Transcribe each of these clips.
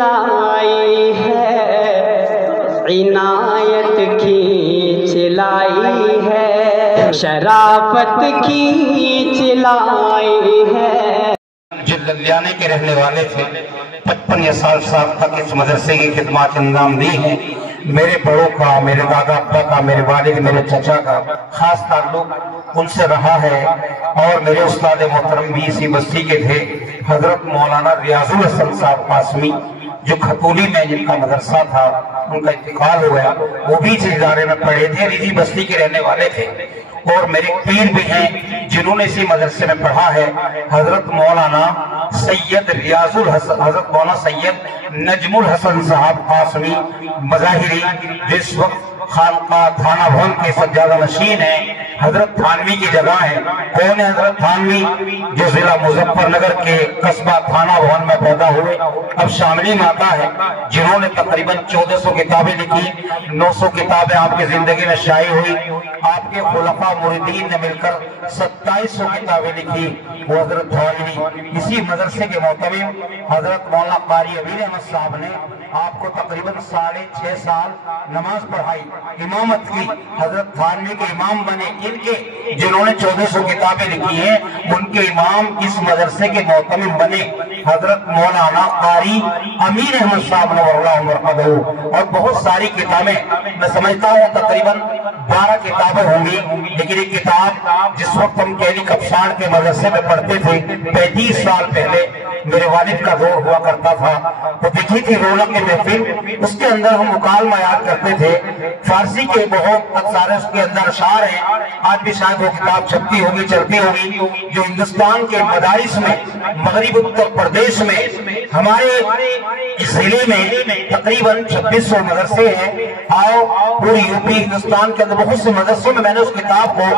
لائی ہے، عنایت کھینچ لائی ہے، شرافت کھینچ لائی ہے۔ جو لدھیانے کے رہنے والے تھے، 55 سال تک اس مدرسے کی خدمات انجام دی ہیں۔ میرے بڑوں کا، میرے دادا ابا کا، میرے والد، میرے چچا کا خاص تعلق ان سے رہا ہے، اور میرے استاد محترم بھی اسی بستی کے تھے، حضرت مولانا ریاض الحسن صاحب قاسمی، جو کھتولی میں جن کا مدرسہ تھا، ان کا انتقال ہو گیا۔ وہ بھی اس ادارے میں پڑھے تھے، اسی بستی کے رہنے والے تھے، اور میرے پیر بھی ہیں جنہوں نے اسی مدرسے میں پڑھا ہے، حضرت مولانا سید ریاض الحسن، حضرت مولانا سید نجم الحسن صاحب قاسمی مظاہری، جس وقت خانقاہ تھانہ بھون کے سجادہ نشین ہیں، حضرت تھانوی کی جگہ ہے۔ کون ہے حضرت تھانوی؟ جو ضلع مظفر نگر کے قصبہ تھانہ بھون میں پیدا ہوئے، اب شاملی میں آتا ہے، جنہوں نے تقریباً 1400 کتابیں لکھی، 900 کتابیں آپ کی زندگی میں شائع ہوئی۔ آپ کے خلفاء مریدین نے مل کر 2700 کتابیں لکھی، وہ حضرت تھانوی۔ اسی مدرسے کے محتمم حضرت مولانا قاری ابیر احمد صاحب نے آپ کو تقریباً 6.5 سال نماز پڑھائی، امامت کی، حضرت تھانوی کے امام بنے۔ ان کے جنہوں نے 1400 کتابیں لکھی ہیں، ان کے امام اس مدرسے کے محتمم بنے حضرت مولانا قاری امیر احمد صاحب نور اللہ مرقدہ، اور بہت ساری کتابیں، میں سمجھتا ہوں تقریباً 12 کتابیں ہوں گی، لیکن ایک کتاب جس وقت ہم کیلی کپسان کے مدرسے میں پڑھتے تھے 35 سال پہلے، میرے والد کا دور ہوا کرتا تھا، وہ دیکھی تھی رونق محفل، اس کے اندر ہم مکالمہ یاد کرتے تھے، فارسی کے بہت سارے اس کے اندر اشعار ہیں، آج بھی شاید وہ کتاب چھپتی ہوگی، چلتی ہوگی، جو ہندوستان کے مدارس میں، مغرب اتر پردیش میں، ہمارے اس ضلع میں تقریباً 2600 مدرسے ہیں، اور پوری یوپی ہندوستان کے اندر بہت سے مدرسوں میں میں نے اس کتاب کو،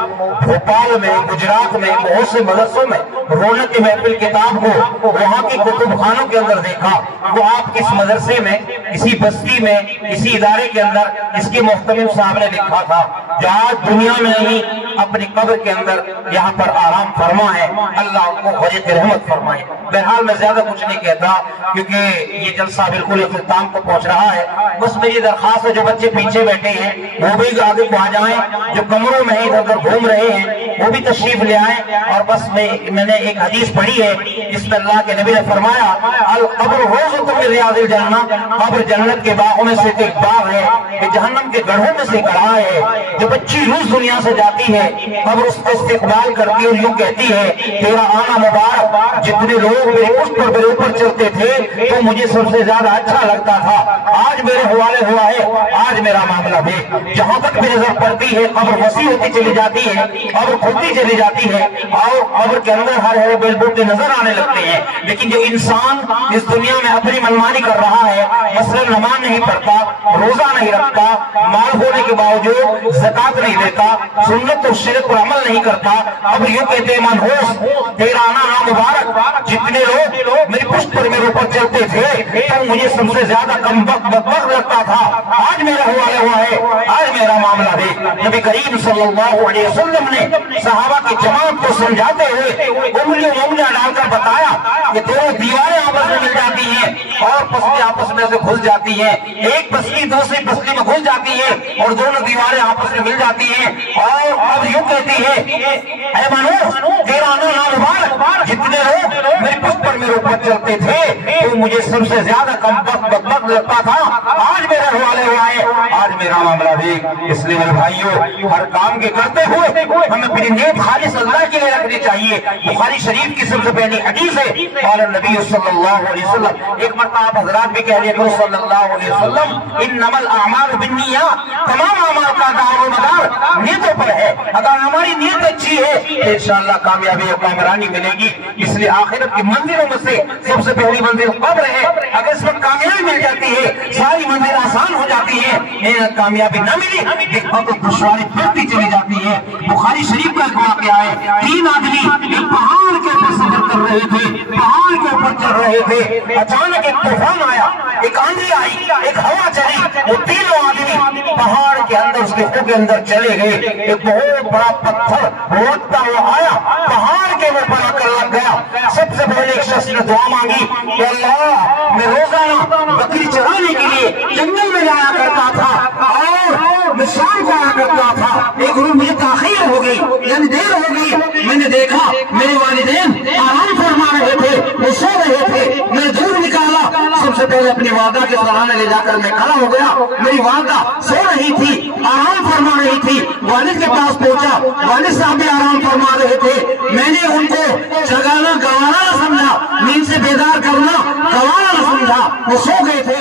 بھوپال میں، گجرات میں، بہت سے مدرسوں میں رونق محفل کتاب کو وہاں کی کتب خانوں کے اندر دیکھا۔ وہ آپ کس مدرسے میں، اسی بستی میں، اسی ادارے کے اندر اس کے محتمم صاحب نے لکھا تھا، جو آج دنیا میں نہیں اپنی قبر کے اندر یہاں پر آرام فرما ہے، اللہ ان کو غریق رحمت فرمائے۔ بہرحال میں زیادہ کچھ نہیں کہتا، کیونکہ یہ جلسہ بالکل اختتام کو پہنچ رہا ہے۔ بس میری درخواست ہے، جو بچے پیچھے بیٹھے ہیں وہ بھی آگے کو آ جائیں، جو کمروں میں ادھر ادھر گھوم رہے ہیں وہ بھی تشریف لے آئیں۔ اور بس میں نے ایک حدیث پڑھی ہے، جس میں اللہ کے نبی نے فرمایا، القبر روضۃ من ریاض الجنہ، قبر جنت کے باغوں میں سے ایک باغ ہے، کہ جہنم کے گڑھوں میں سے گڑھا ہے۔ جب بچی روز دنیا سے جاتی ہے، قبر اس کا استقبال کرتی ہے اور یوں کہتی ہے، تیرا آنا مبارک، جتنے لوگ میرے پشت پر میرے اوپر چلتے تھے تو مجھے سب سے زیادہ اچھا لگتا تھا، آج میرے حوالے ہوا ہے، آج میرا معاملہ دیکھ۔ جہاں تک میری نظر پڑتی ہے، قبر وسیع ہوتی چلی جاتی ہے، قبر کھلتی چلی جاتی ہے، اور قبر کے اندر ہر ہر بیل بوٹے نظر آنے لگتے ہیں۔ لیکن جو انسان اس دنیا میں اپنی منمانی کر رہا ہے، مثلا نماز نہیں پڑھتا، روزہ نہیں رکھتا، مال ہونے کے باوجود زکات نہیں دیتا، سنت اور شرک پر عمل نہیں کرتا، اب یوں کہتے ہیں منحوس، تیرا آنا مبارک، جتنے لوگ میری پشت پر میرے اوپر چلتے تھے تو مجھے سب سے زیادہ کم وقت لگتا تھا، آج میرا حوالے ہوا ہے، آج میرا معاملہ دیکھ۔ نبی کریم صلی اللہ علیہ وسلم نے صحابہ کی جماعت کو سمجھاتے ہوئے انگلیاں ڈال کر بتایا کہ دونوں دیواریں آپس میں مل جاتی ہیں اور پسلی آپس میں سے گھس جاتی ہیں، ایک پسلی دوسری پسلی میں گھس جاتی ہے اور دونوں دیواریں آپس میں مل جاتی ہیں، اور اب یوں کہتی ہے، اے منوس، تیرا آنا مبارک، جتنے لوگ میرے پشت پر میرے اوپر چلتے تھے تو مجھے سب سے زیادہ کم وقت لگتا تھا، آج میرے حوالے ہوا ہے، آج میرا معاملہ دیکھ۔ اس لیے میرے بھائیوں، ہر کام کے کرتے ہوئے ہمیں اپنی نیت خالص اللہ کے لیے رکھنی چاہیے۔ بخاری شریف کی سب سے پہلی حدیث ہے، قال النبی صلی اللہ علیہ وسلم، ایک مرتبہ آپ حضرات بھی کہہ لیا کرو صلی اللہ علیہ وسلم، انما الاعمال بالنیات، تمام اعمال کا دار و مدار نیتوں پر ہے، اگر ہماری نیت اچھی ہے تو انشاءاللہ کامیابی اور کامرانی ملے گی۔ اس لیے آخرت کی منزلوں میں سے سب سے پہلی منزل قبر ہے، اگر اس میں کامیابی مل جاتی ہے ساری منزل آسان ہو جاتی ہے، کامیابی نہ ملی تو دشواری بڑھتی چلی جاتی ہے۔ بخاری شریف کا ایک واقعہ ہے، 3 آدمی ایک پہاڑ کے اوپر سفر کر رہے تھے، پہاڑ کے اوپر چل رہے تھے، اچانک ایک طوفان آیا، ایک آندھی آئی، ایک ہوا چلی، وہ تینوں آدمی پہاڑ کے اندر اس کے خود کے اندر چلے گئے، ایک بہت بڑا پتھر روڑتا ہوا آیا، پہاڑ کے اوپر آ کر لگ گیا، سب सबसे पहले एक शख्स ने दुआ मांगी कि अल्लाह मैं रोजाना बकरी चराने के लिए जंगल में जाया करता था और मैं शाम को आया करता था। एक रोज मुझे ताखीर हो गई यानी देर हो गई। मैंने देखा मेरे वालिदैन आराम फरमा रहे थे, वो सो रहे थे। मैंने दूध निकाला, सबसे पहले अपनी वालदा के सराहने ले जाकर मैं खड़ा हो गया। मेरी वालदा सो रही थी, आराम फरमा रही थी। वालिद के पास पहुंचा, वालिद साहब भी आराम फरमा रहे थे। मैंने उनको जगाना गंवारा न समझा, नींद से बेदार करना गंवारा न समझा। वो सो गए थे।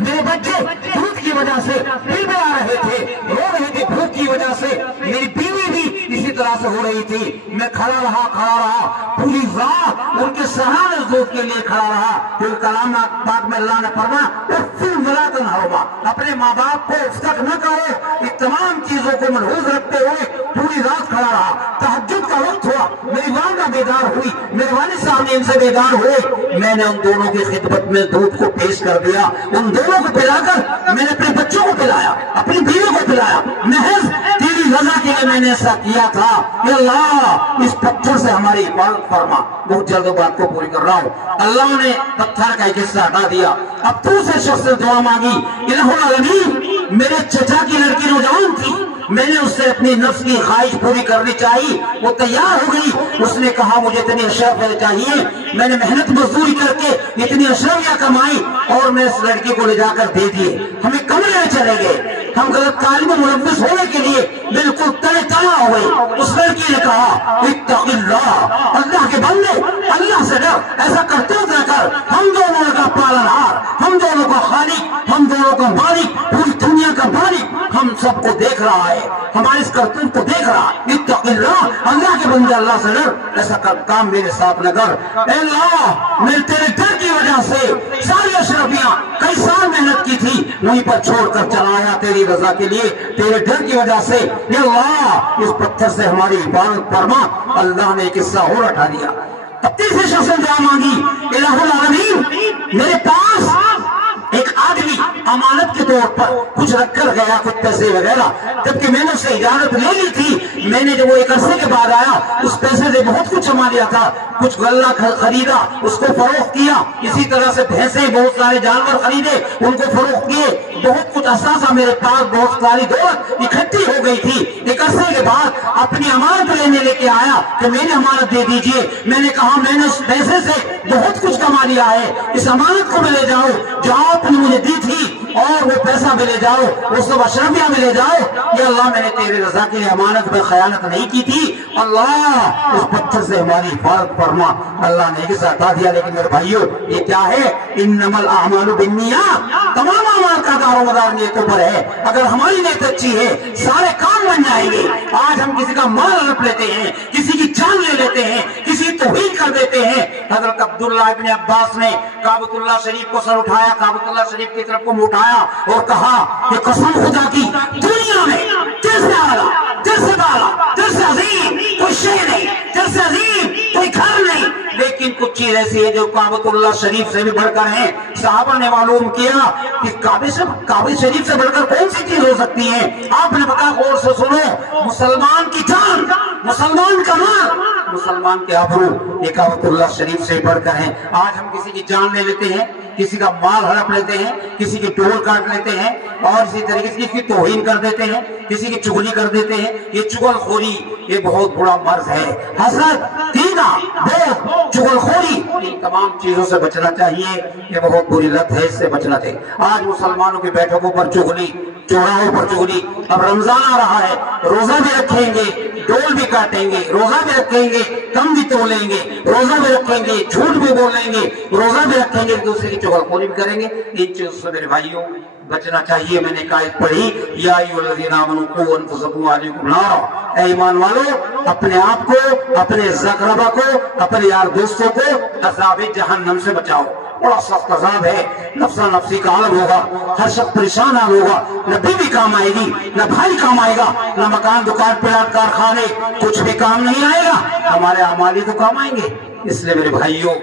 मेरे बच्चे भूख की वजह से बिलबिला रहे थे, रो रहे थे भूख की वजह से। मेरी बीवी भी इसी तरह से हो रही थी। मैं खड़ा रहा पूरी रात उनके सहारे दूध के लिए खड़ा रहा। फिर कलाम पाक में अल्लाह ने फरमाया फिर मिलातन होगा, अपने माँ बाप को उफ्तक न करो। इन तमाम चीजों को मलहूज रखते हुए पूरी रात खड़ा रहा। तहज्जुद का वक्त हुआ, मेरी वालिदा बेदार हुई, मेरे वालिद साहब ने इनसे बेदार हुए। मैंने उन दोनों की खिदमत में दूध को पेश कर दिया। उन दोनों को पिलाकर मैंने अपने बच्चों को पिलाया, अपनी बीवी को पिलाया। महज तेरी रजा के लिए मैंने ऐसा किया था। अल्लाह इस पत्थर से हमारी हिफाजत फरमा। बहुत जल्द बात को पूरी कर रहा हूँ। अल्लाह ने पत्थर का एक हिस्सा हटा दिया। अब दूसरे शख्स से दुआ मांगी, इलाहुल आलमीन मेरे चचा की लड़की नौजवान थी, मैंने उससे अपनी नफ्स की ख्वाहिश पूरी करनी चाहिए। वो तैयार हो गई, उसने कहा मुझे इतनी अशरफ चाहिए। मैंने मेहनत मजदूरी करके इतनी अशरफियां कमाई और मैं इस लड़की को ले जाकर दे दिए। हमें कमरे में चले गए, हम गलत काल में मुलव्वस होने के लिए बिल्कुल तले तला हो गए। उस लड़की ने कहा इत्तक़िल्लाह, अल्लाह के बंदे अल्लाह से डर, ऐसा करते न कर। हम दोनों का पालनहार, हम दोनों का खालिक, हम दोनों का मालिक, पूरी दुनिया का मालिक हम सबको देख रहा है, हमारे इस करतूत को देख रहा है। इत्तक़िल्लाह, अल्लाह के बंदे अल्लाह से डर, ऐसा काम मेरे साथ न कर। अल्लाह मैं तेरे डर की वजह से सारी अशरफियां कई साल मेहनत की थी वहीं पर छोड़कर चला आया तेरी रजा के लिए। तेरे डर की वजह से अल्लाह इस पत्थर से हमारी हिफाजत फरमा। अल्लाह ने एक हिस्सा और हटा दिया। अब तीसरे शख्स ने दुआ मांगी, इलाहुल आलमीन मेरे पास एक आदमी अमानत के तौर पर कुछ रख कर गया, कुछ पैसे वगैरह, जबकि मैंने उससे इजाजत ले ली थी। मैंने जब वो एक अरसे के बाद आया उस पैसे से बहुत कुछ जमा लिया था, कुछ गल्ला खरीदा, उसको फरोख्त किया। इसी तरह से भैंसे, बहुत सारे जानवर खरीदे, उनको फरोख्त किए। बहुत कुछ असासा मेरे पास बहुत सारी दौलत इकट्ठी हो गई थी। एक अरसे के बाद अपनी अमानत लेने लेके आया कि मेरी अमानत दे दीजिए। मैंने कहा मैंने उस पैसे से बहुत कुछ कमा लिया है, इस अमानत को मैं ले जाओ जो आपने मुझे दी थी, और वो पैसा भी ले जाओ, वो सब अशरफिया में ले जाओ। ये अल्लाह मैंने तेरी रजा के लिए अमानत में खयानत नहीं की थी। अल्लाह उस पत्थर से हमारी हिफाजत फरमा। अल्लाह ने इसे हटा दिया। लेकिन मेरे भाइयों ये क्या है, इन्नमल अमालु बिन्नियात, तमाम अमाल का दारोमदार नियतों पर है। अगर हमारी नियत अच्छी है सारे काम बन जाएंगे। आज हम किसी का माल हड़प लेते हैं, किसी की जान ले लेते हैं, किसी की तौहीन कर देते हैं। हजरत अब्दुल्लाह इब्न अब्बास ने काबतुल्लाह शरीफ को सर उठाया, काबतुल्लाह शरीफ की तरफ को उठाया और कहा कि कसम खुदा की दुनिया में तेरे से आला, तेरे से बाला, तेरे से अजीम कोई शय नहीं, तेरे से अजीम कोई घर नहीं। लेकिन कुछ चीज ऐसी है जो काबतुल्लाह शरीफ से भी बढ़कर है। साहबा ने मालूम किया कि काबे शरीफ से बढ़कर कौन सी चीज हो सकती है। आपने बताया गौर से सुनो, मुसलमान की जान, मुसलमान का माल, मुसलमान के आबरू ये काबतुल्लाह शरीफ से बढ़कर है। आज हम किसी की जान ले लेते हैं, किसी का माल हड़प लेते हैं, किसी की टोल काट लेते हैं और इसी तरीके से किसी की तौहीन कर देते हैं, किसी की चुगली कर देते हैं। ये चुगलखोरी ये बहुत बड़ा मर्ज है। हसद, कीना, बोझ, चुगलखोरी, इन तमाम चीजों से बचना चाहिए। ये बहुत बुरी लत है, इससे बचना चाहिए। आज मुसलमानों की बैठकों पर चुगली, चौराहों पर चुगली। अब रमजान आ रहा है, रोजा भी रखेंगे, डोल भी काटेंगे, रोजा भी रखेंगे, कम भी तोलेंगे, रोजा भी रखेंगे, झूठ भी बोलेंगे, रोजा भी रखेंगे, एक दूसरे की चुगलखोरी भी करेंगे। इन चीजों से मेरे भाइयों बचना चाहिए। मैंने कायद पढ़ी, या अय्युहल्लज़ीना आमनू क़ू अनफुसकुम व अहलीकुम नारा, ऐ ईमान वालों अपने आप को, अपने ज़क़रबा को, अपने यार दोस्तों को अज़ाब जहन्नम से बचाओ। बड़ा सख्त अज़ाब है, नफ्सा नफ्सी का आलम होगा, हर शख्स परेशान होगा। न बीवी काम आएगी, न भाई काम आएगा, न मकान दुकान प्लाट कारखाने कुछ भी काम नहीं आएगा। हमारे अमाली तो काम आएंगे। इसलिए मेरे भाइयों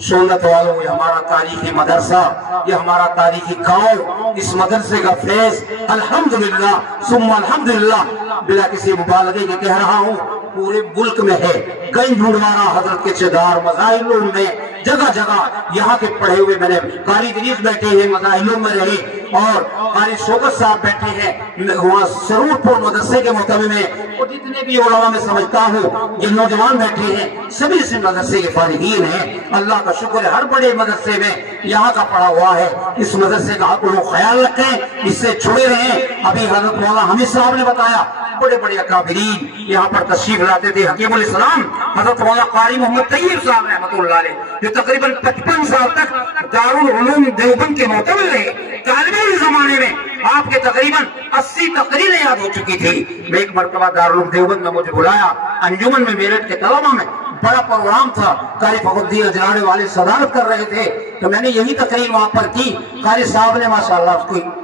सुन्नत वालों, ये हमारा तारीखी मदरसा, ये हमारा तारीखी गांव, इस मदरसे का फैज अल्हम्दुलिल्लाह सुम्मा अल्हम्दुलिल्लाह बिला किसी मुबालगे के कह रहा हूँ, पूरे मुल्क में है। कई ढूंढवाना हजरत के चदार मज़ाहिलों में जगह जगह यहाँ के पढ़े हुए मैंने कारी इदरीस बैठे हैं, मज़ाहिलों में रहे, और कारी शौकत साहब बैठे हैं वहाँ सरूरपुर मदरसे के मोहतमे में, और जितने भी उलमा में समझता हूँ ये नौजवान बैठे हैं सभी इस मदरसे के फारिगीन हैं। अल्लाह का शुक्र है हर बड़े मदरसे में यहाँ का पढ़ा हुआ है। इस मदरसे का आप लोग ख्याल रखें, इससे जुड़े रहें। अभी हजरत मौलाना हामिद साहब ने बताया बड़े बड़े अकाबिरीन यहाँ पर तशरीफ लाते थे। हकीमुल इस्लाम हजरत मौलाना कारी मोहम्मद तैयब साहब रहमतुल्लाह अलैह जो तकरीबन 55 साल तक दारुल उलूम देवबंद के मोहतमिल रहे। तालिबान जमाने में आपके तकरीबन 80 तकरीरें याद हो चुकी थी। मैं एक मरतबा दारुल उलूम देवबंद में मुझे बुलाया, अंजुमन में मेरठ के तलबा में बड़ा प्रोग्राम था, कारी फखरुद्दीन अजराने वाले सदारत कर रहे थे, तो मैंने यही तकरीर वहां पर की। कारी साहब ने माशाअल्लाह उसको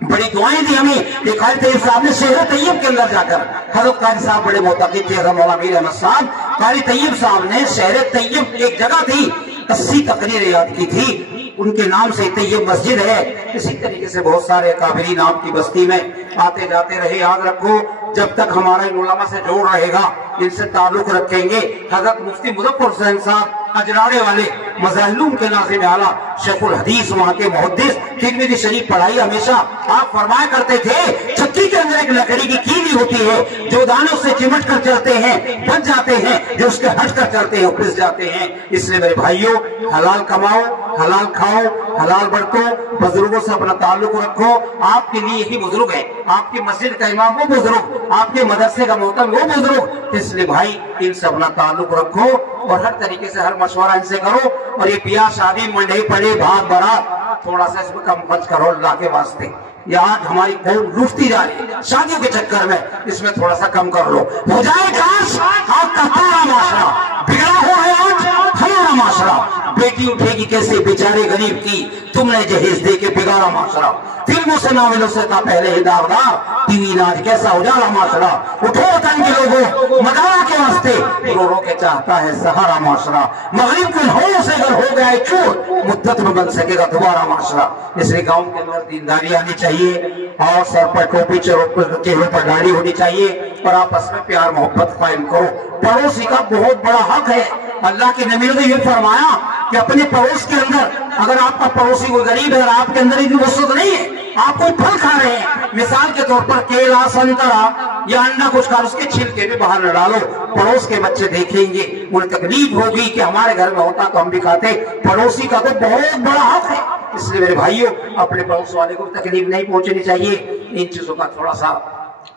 बड़ी दुआएं दी हमें कि कारी तैयब साहब ने शहर तैयब के अंदर जाकर, हजरत कारी साहब बड़े मोहतकिद थे, हजरत मौलाना मीर अहमद साहब, कारी तैयब साहब ने शहर तैयब एक जगह थी 80 तकरीरें याद की थी, उनके नाम से तैयब मस्जिद है। इसी तरीके से बहुत सारे काबिरीन आपकी बस्ती में आते जाते रहे। याद रखो जब तक हमारा इन उलमा से जोड़ रहेगा, इनसे ताल्लुक रखेंगे। हजरत मुफ्ती मुजफ्फर हुसैन साहब अजराड़े वाले मज़ाहिलूम के नाज़िम आला शेखुल हदीस वहाँ के मुहद्दिस, तिरमिज़ी शरीफ पढ़ाई हमेशा आप फरमाया करते थे चक्की के अंदर एक लकड़ी की कीली होती है, जो दानों से चिमट कर चलते हैं बच जाते हैं, जो उसके हट कर चलते हैं पिस जाते हैं। इसलिए मेरे भाइयों हलाल कमाओ, हलाल खाओ, हलाल बरतो, बुजुर्गों से अपना ताल्लुक रखो। आपके लिए यही बुजुर्ग है, आपकी मस्जिद का इमाम वो बुजुर्ग, आपके मदरसे का मोहतम वो बुजुर्ग। इसलिए भाई इनसे अपना ताल्लुक रखो और हर तरीके से हर मशवरा इनसे करो। और ये ब्याह शादी मंडई पड़े भाग बारात थोड़ा सा इसमें कम खर्च करो अल्लाह के वास्ते। ये आज हमारी कौम लुटती जा रही है शादियों के चक्कर में, इसमें थोड़ा सा कम कर लो। हो जाए काश आपका पूरा माशरा बिगड़ा हुआ है आज हमारा माशरा। बेटी उठेगी कैसे बेचारे गरीब की, तुमने जहेज दे के बिगाड़ा माशरा। फिल्मों से नावलों से था पहले ही दागदार, टीवी आज कैसा उजाला माशरा। उठो वतन के लोगों मदारा के वास्ते, रो रो के चाहता है सहारा माशरा। मगरिब के हो से अगर हो गया चोर, मुद्दत में बन सकेगा दोबारा माशरा। इसलिए गाँव के अंदर दीनदारी आनी चाहिए और सर पर टोपी चेहरे पर दाढ़ी होनी चाहिए और आपस में प्यार मोहब्बत कायम करो। पड़ोसी का बहुत बड़ा हक है। अल्लाह के नबी ने ये फरमाया कि अपने पड़ोस के अंदर अगर आपका पड़ोसी कोई गरीब है और आपके अंदर इतनी वसत नहीं है, आप कोई फल खा रहे हैं, मिसाल के तौर पर केला संतरा या अंडा कुछ खा, उसके छिलके भी बाहर न डालो। पड़ोस के बच्चे देखेंगे, उन्हें तकलीफ होगी कि हमारे घर में होता तो हम भी खाते। पड़ोसी का तो बहुत बड़ा हक है। इसलिए मेरे भाइयों अपने पड़ोस वाले को तकलीफ नहीं पहुंचनी चाहिए। इन चीजों का थोड़ा सा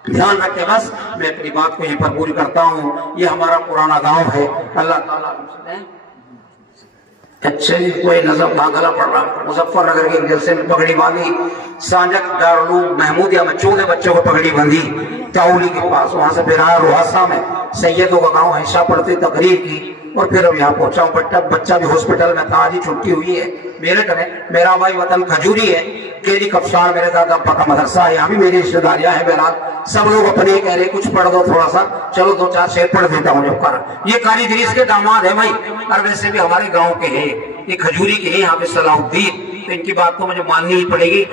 ध्यान रखें। बस मैं अपनी बात को यहीं पर पूरी करता हूँ। ये हमारा पुराना गांव है। अल्लाह ताला अच्छे कोई नजर भागला पड़ रहा। मुजफ्फरनगर के जलसे में पगड़ी बांधी, सांजक दारुल महमूदिया में 14 बच्चों को पगड़ी बांधी ताउली के पास, वहां से फिर आया रोहासा में सैयदों का गांव हिस्सा पड़ती तकरीर की, और फिर अब यहाँ पहुंचा हूँ। बच्चा भी हॉस्पिटल में था, आज ही छुट्टी हुई है। मेरे घर मेरा भाई वतन खजूरी है, केरी कप्सार मेरे दादा अब्बा का मदरसा है, यहाँ भी मेरी रिश्तेदारियां हैं। मेरा सब लोग अपने कह रहे कुछ पढ़ दो थोड़ा सा, चलो 2-4 शेर पढ़ देता हूँ। ये कारी इदरीस के दामाद है भाई, और वैसे भी हमारे गाँव के हैं, ये खजूरी के हैं यहाँ पे सलाहुद्दीन, तो इनकी बात तो मुझे माननी ही पड़ेगी।